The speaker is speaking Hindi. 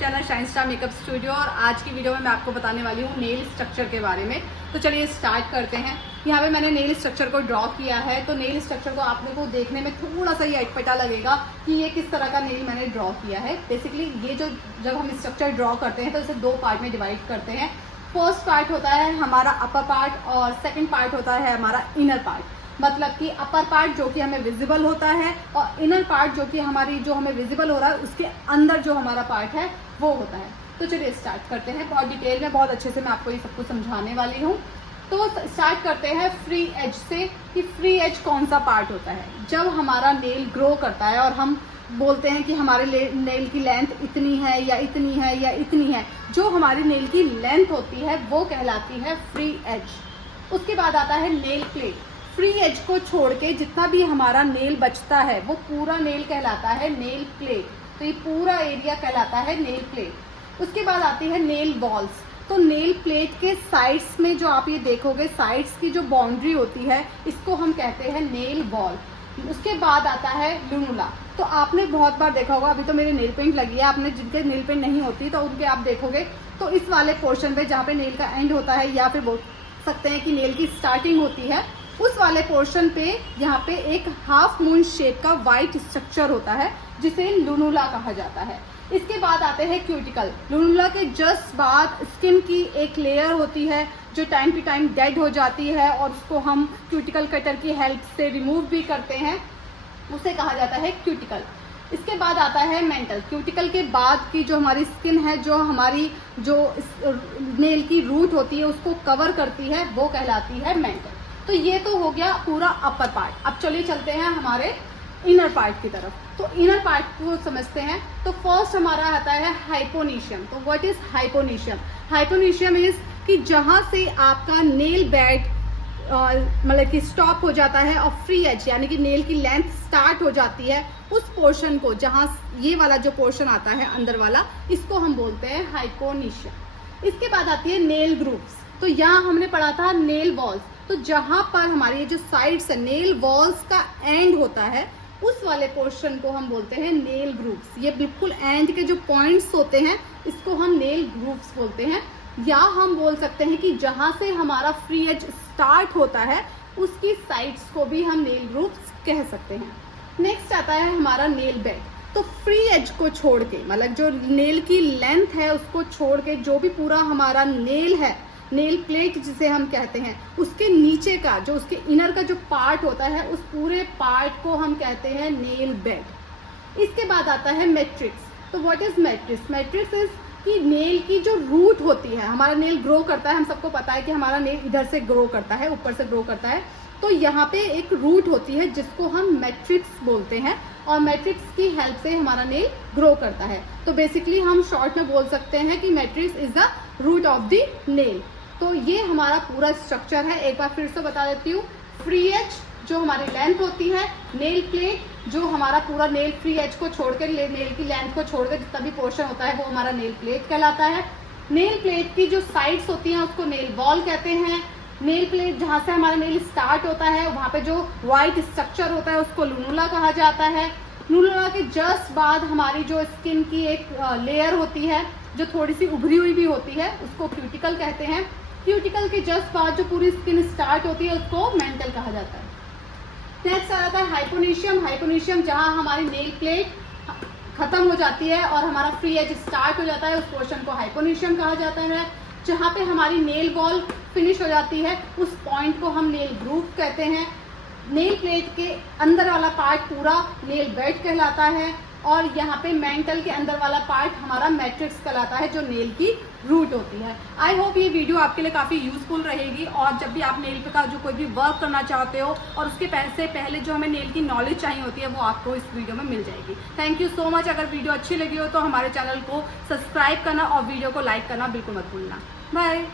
Channel shine star makeup studio और आज की वीडियो में मैं आपको बताने वाली हूँ नेल स्ट्रक्चर के बारे में। तो चलिए स्टार्ट करते हैं। यहाँ पे मैंने नेल स्ट्रक्चर को ड्रॉ किया है। तो नेल स्ट्रक्चर को आपने को देखने में थोड़ा सा ये अटपटा लगेगा कि ये किस तरह का नेल मैंने ड्रॉ किया है। बेसिकली ये जो जब हम स्ट्रक्चर ड्रॉ करते हैं तो इसे दो पार्ट में डिवाइड करते हैं। फर्स्ट पार्ट होता है हमारा अपर पार्ट और सेकेंड पार्ट होता है हमारा इनर पार्ट। मतलब कि अपर पार्ट जो कि हमें विजिबल होता है और इनर पार्ट जो कि जो हमें विजिबल हो रहा है उसके अंदर जो हमारा पार्ट है वो होता है। तो चलिए स्टार्ट करते हैं। बहुत डिटेल में बहुत अच्छे से मैं आपको ये सब कुछ समझाने वाली हूँ। तो स्टार्ट करते हैं फ्री एज से कि फ्री एज कौन सा पार्ट होता है। जब हमारा नेल ग्रो करता है और हम बोलते हैं कि हमारे नेल की लेंथ इतनी है या इतनी है या इतनी है, जो हमारी नेल की लेंथ होती है वो कहलाती है फ्री एज। उसके बाद आता है नेल प्लेट। फ्री एज को छोड़ के जितना भी हमारा नेल बचता है वो पूरा नेल कहलाता है नेल प्लेट। तो ये पूरा एरिया कहलाता है नेल प्लेट। उसके बाद आती है नेल वॉल्स। तो नेल प्लेट के साइड्स में जो आप ये देखोगे, साइड्स की जो बाउंड्री होती है इसको हम कहते हैं नेल वॉल। उसके बाद आता है लुनुला। तो आपने बहुत बार देखा होगा, अभी तो मेरे नेल पेंट लगी है, आपने जिनके नेल पेंट नहीं होती तो उनके आप देखोगे तो इस वाले पोर्शन पे जहाँ पे नेल का एंड होता है या फिर बोल सकते हैं कि नेल की स्टार्टिंग होती है, उस वाले पोर्शन पे यहाँ पे एक हाफ मून शेप का वाइट स्ट्रक्चर होता है जिसे लुनुला कहा जाता है। इसके बाद आते हैं क्यूटिकल। लुनुला के जस्ट बाद स्किन की एक लेयर होती है जो टाइम टू टाइम डेड हो जाती है और उसको हम क्यूटिकल कटर की हेल्प से रिमूव भी करते हैं, उसे कहा जाता है क्यूटिकल। इसके बाद आता है मेंटल। क्यूटिकल के बाद की जो हमारी स्किन है, जो हमारी जो नेल की रूट होती है उसको कवर करती है, वो कहलाती है मेंटल। तो ये तो हो गया पूरा अपर पार्ट। अब चलिए चलते हैं हमारे इनर पार्ट की तरफ। तो इनर पार्ट को समझते हैं। तो फर्स्ट हमारा आता है हाइपोनीशियम। तो व्हाट इज हाइपोनीशियम? हाइपोनीशियम इज कि जहां से आपका नेल बेड मतलब कि स्टॉप हो जाता है और फ्री एज यानी कि नेल की लेंथ स्टार्ट हो जाती है, उस पोर्शन को, जहां ये वाला जो पोर्शन आता है अंदर वाला, इसको हम बोलते हैं हाइपोनीशियम। इसके बाद आती है नेल ग्रूव्स। तो यहाँ हमने पढ़ा था नेल वॉल्स। तो जहां पर हमारी जो साइड्स है, नेल वॉल्स का एंड होता है, उस वाले पोर्शन को हम बोलते हैं नेल ग्रूव्स। ये बिल्कुल एंड के जो पॉइंट्स होते हैं इसको हम नेल ग्रूव्स बोलते हैं। या हम बोल सकते हैं कि जहां से हमारा फ्री एज स्टार्ट होता है उसकी साइड्स को भी हम नेल ग्रूव्स कह सकते हैं। नेक्स्ट आता है हमारा नेल बेड। तो फ्री एज को छोड़ के, मतलब जो नेल की लेंथ है उसको छोड़ के, जो भी पूरा हमारा नेल है, नेल प्लेट जिसे हम कहते हैं, उसके नीचे का जो उसके इनर का जो पार्ट होता है उस पूरे पार्ट को हम कहते हैं नेल बेड। इसके बाद आता है मैट्रिक्स। तो what is matrix? Matrix is कि नेल की जो रूट होती है, हमारा नेल ग्रो करता है, हम सबको पता है कि हमारा नेल इधर से ग्रो करता है, ऊपर से ग्रो करता है। तो यहाँ पे एक रूट होती है जिसको हम मैट्रिक्स बोलते हैं और मैट्रिक्स की हेल्प से हमारा नेल ग्रो करता है। तो बेसिकली हम शॉर्ट में बोल सकते हैं कि matrix is the root of the nail. तो ये हमारा पूरा स्ट्रक्चर है। एक बार फिर से बता देती हूँ। फ्री एज जो हमारी लेंथ होती है, नेल प्लेट जो हमारा पूरा नेल फ्री एज को छोड़ के, नेल की लेंथ को छोड़ के जितना भी पोर्शन होता है वो हमारा नेल प्लेट कहलाता है। नेल प्लेट की जो साइड्स होती हैं उसको नेल वॉल कहते हैं। नेल प्लेट जहाँ से हमारा नेल स्टार्ट होता है वहाँ पे जो व्हाइट स्ट्रक्चर होता है उसको लुनुला कहा जाता है। लुनुला के जस्ट बाद हमारी जो स्किन की एक लेयर होती है जो थोड़ी सी उभरी हुई भी होती है उसको क्यूटिकल कहते हैं। क्यूटिकल के जस्ट बाद जो पूरी स्किन स्टार्ट होती है उसको मेंटल कहा जाता है। नेक्स्ट आ जाता है हाइपोनीशियम। हाइपोनीशियम जहाँ हमारी नेल प्लेट खत्म हो जाती है और हमारा फ्री एज स्टार्ट हो जाता है, उस पोर्शन को हाइपोनीशियम कहा जाता है। जहाँ पे हमारी नेल वॉल फिनिश हो जाती है उस पॉइंट को हम नेल ग्रूव कहते हैं। नेल प्लेट के अंदर वाला पार्ट पूरा नेल बेड कहलाता है और यहाँ पे मेंटल के अंदर वाला पार्ट हमारा मैट्रिक्स कहलाता है जो नेल की रूट होती है। आई होप ये वीडियो आपके लिए काफ़ी यूजफुल रहेगी और जब भी आप नेल पे का जो कोई भी वर्क करना चाहते हो और उसके से पहले जो हमें नेल की नॉलेज चाहिए होती है वो आपको इस वीडियो में मिल जाएगी। Thank you so much. अगर वीडियो अच्छी लगी हो तो हमारे चैनल को सब्सक्राइब करना और वीडियो को लाइक करना बिल्कुल मत भूलना। बाय।